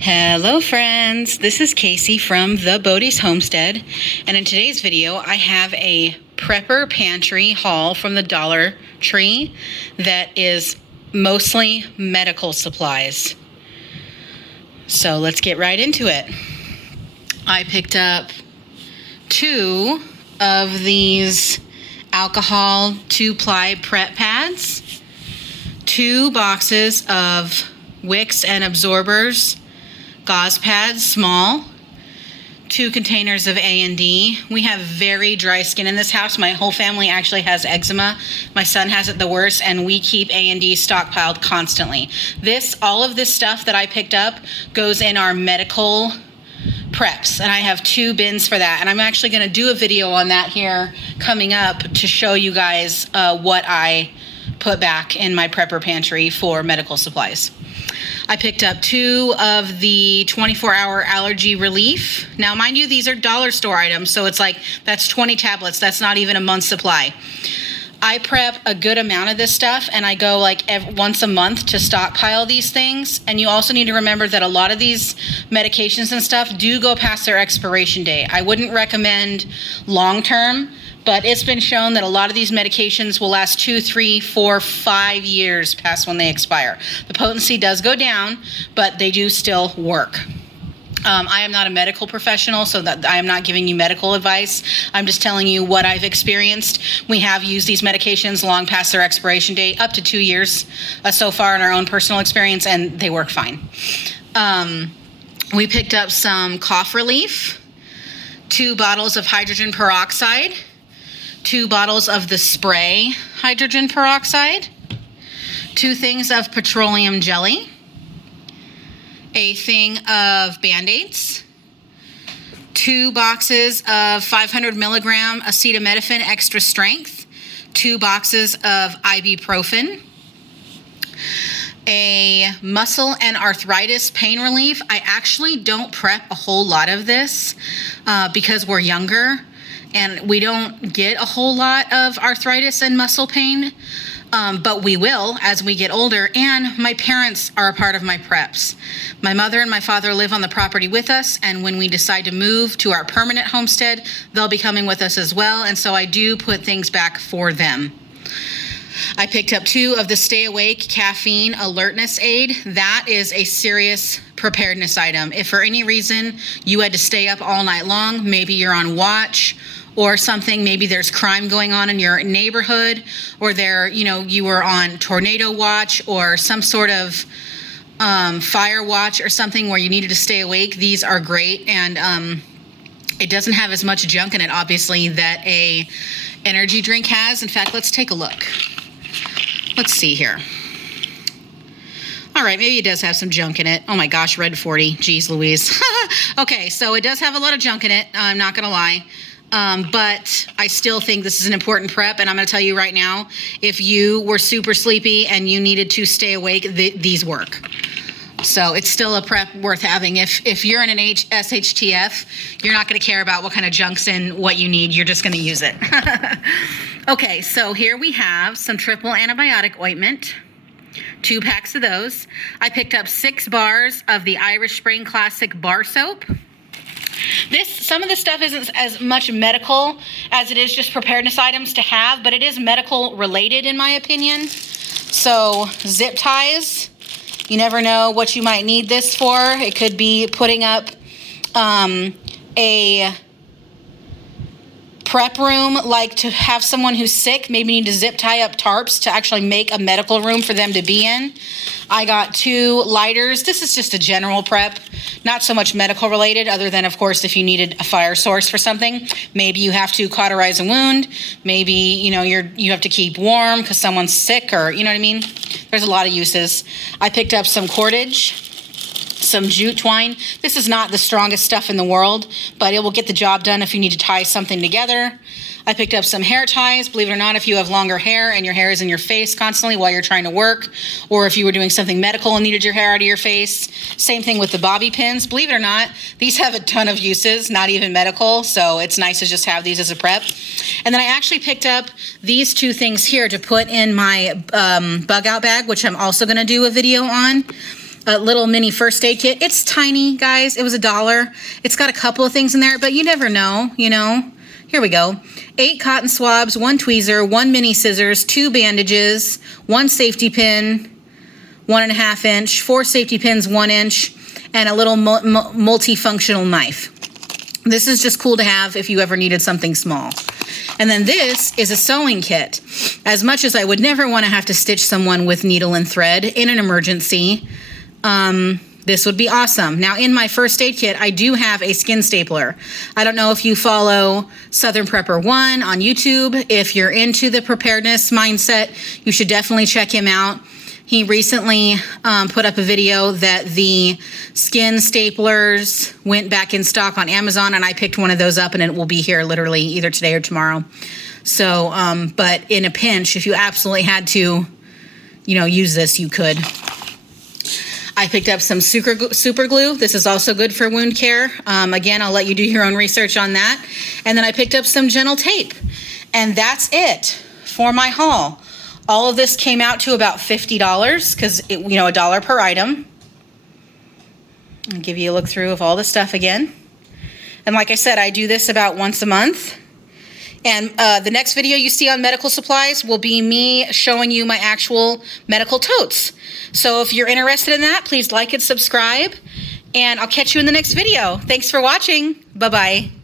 Hello friends, this is Casey from the Bodie's Homestead, and in today's video I have a prepper pantry haul from the Dollar Tree that is mostly medical supplies. So let's get right into it. I picked up 2 of these alcohol 2-ply prep pads, 2 boxes of wicks and absorbers, gauze pads, small, 2 containers of A&D. We have very dry skin in this house. My whole family actually has eczema. My son has it the worst, and we keep A&D stockpiled constantly. All of this stuff that I picked up goes in our medical preps, and I have 2 bins for that, and I'm actually going to do a video on that here coming up to show you guys what I put back in my prepper pantry for medical supplies. I picked up 2 of the 24-hour allergy relief. Now, mind you, these are dollar store items, so it's like that's 20 tablets. That's not even a month's supply. I prep a good amount of this stuff, and I go like once a month to stockpile these things. And you also need to remember that a lot of these medications and stuff do go past their expiration date. I wouldn't recommend long-term, but it's been shown that a lot of these medications will last 2, 3, 4, 5 years past when they expire. The potency does go down, but they do still work. I am not a medical professional, so that I am not giving you medical advice. I'm just telling you what I've experienced. We have used these medications long past their expiration date, up to 2 years so far in our own personal experience, and they work fine. We picked up some cough relief, 2 bottles of hydrogen peroxide, 2 bottles of the spray hydrogen peroxide, 2 things of petroleum jelly, a thing of Band-Aids, 2 boxes of 500 milligram acetaminophen extra strength, 2 boxes of ibuprofen, a muscle and arthritis pain relief. I actually don't prep a whole lot of this because we're younger and we don't get a whole lot of arthritis and muscle pain. But we will as we get older, and my parents are a part of my preps. My mother and my father live on the property with us, and when we decide to move to our permanent homestead, they'll be coming with us as well, and so I do put things back for them. I picked up 2 of the Stay Awake caffeine alertness aid. That is a serious preparedness item. If for any reason you had to stay up all night long, maybe you're on watch, or something, maybe there's crime going on in your neighborhood, or you were on tornado watch or some sort of fire watch or something where you needed to stay awake, these are great. And it doesn't have as much junk in it, obviously, that a energy drink has. In fact, let's take a look. Let's see here. All right, maybe it does have some junk in it. Oh my gosh, Red 40, geez Louise. Okay, so it does have a lot of junk in it, I'm not gonna lie. But I still think this is an important prep, and I'm going to tell you right now, if you were super sleepy and you needed to stay awake, these work. So it's still a prep worth having. If you're in an SHTF, you're not going to care about what kind of junk's in what you need. You're just going to use it. Okay, so here we have some triple antibiotic ointment, 2 packs of those. I picked up 6 bars of the Irish Spring Classic bar soap. Some of this stuff isn't as much medical as it is just preparedness items to have, but it is medical related in my opinion. So zip ties, you never know what you might need this for. It could be putting up a prep room, like to have someone who's sick, maybe need to zip tie up tarps to actually make a medical room for them to be in. I got 2 lighters. This is just a general prep, not so much medical related, other than, of course, if you needed a fire source for something. Maybe you have to cauterize a wound. Maybe, you have to keep warm because someone's sick, or, you know what I mean? There's a lot of uses. I picked up some cordage, some jute twine. This is not the strongest stuff in the world, but it will get the job done if you need to tie something together. I picked up some hair ties. Believe it or not, if you have longer hair and your hair is in your face constantly while you're trying to work, or if you were doing something medical and needed your hair out of your face. Same thing with the bobby pins. Believe it or not, these have a ton of uses, not even medical, so it's nice to just have these as a prep. And then I actually picked up these 2 things here to put in my bug out bag, which I'm also going to do a video on. a little mini first aid kit. It's tiny, guys. It was $1. It's got a couple of things in there, but you never know, you know. Here we go. 8 cotton swabs, 1 tweezer, 1 mini scissors, 2 bandages, 1 safety pin, 1.5 inch, 4 safety pins, 1 inch, and a little multifunctional knife. This is just cool to have if you ever needed something small. And then this is a sewing kit. As much as I would never want to have to stitch someone with needle and thread in an emergency, this would be awesome. Now, in my first aid kit, I do have a skin stapler. I don't know if you follow Southern Prepper 1 on YouTube. If you're into the preparedness mindset, you should definitely check him out. He recently put up a video that the skin staplers went back in stock on Amazon, and I picked one of those up, and it will be here literally either today or tomorrow. So, but in a pinch, if you absolutely had to, you know, use this, you could. I picked up some super glue. This is also good for wound care. Again, I'll let you do your own research on that. And then I picked up some gentle tape. And that's it for my haul. All of this came out to about $50 because, you know, $1 per item. I'll give you a look through of all the stuff again. And like I said, I do this about once a month. And the next video you see on medical supplies will be me showing you my actual medical totes. So if you're interested in that, please like and subscribe. And I'll catch you in the next video. Thanks for watching. Bye-bye.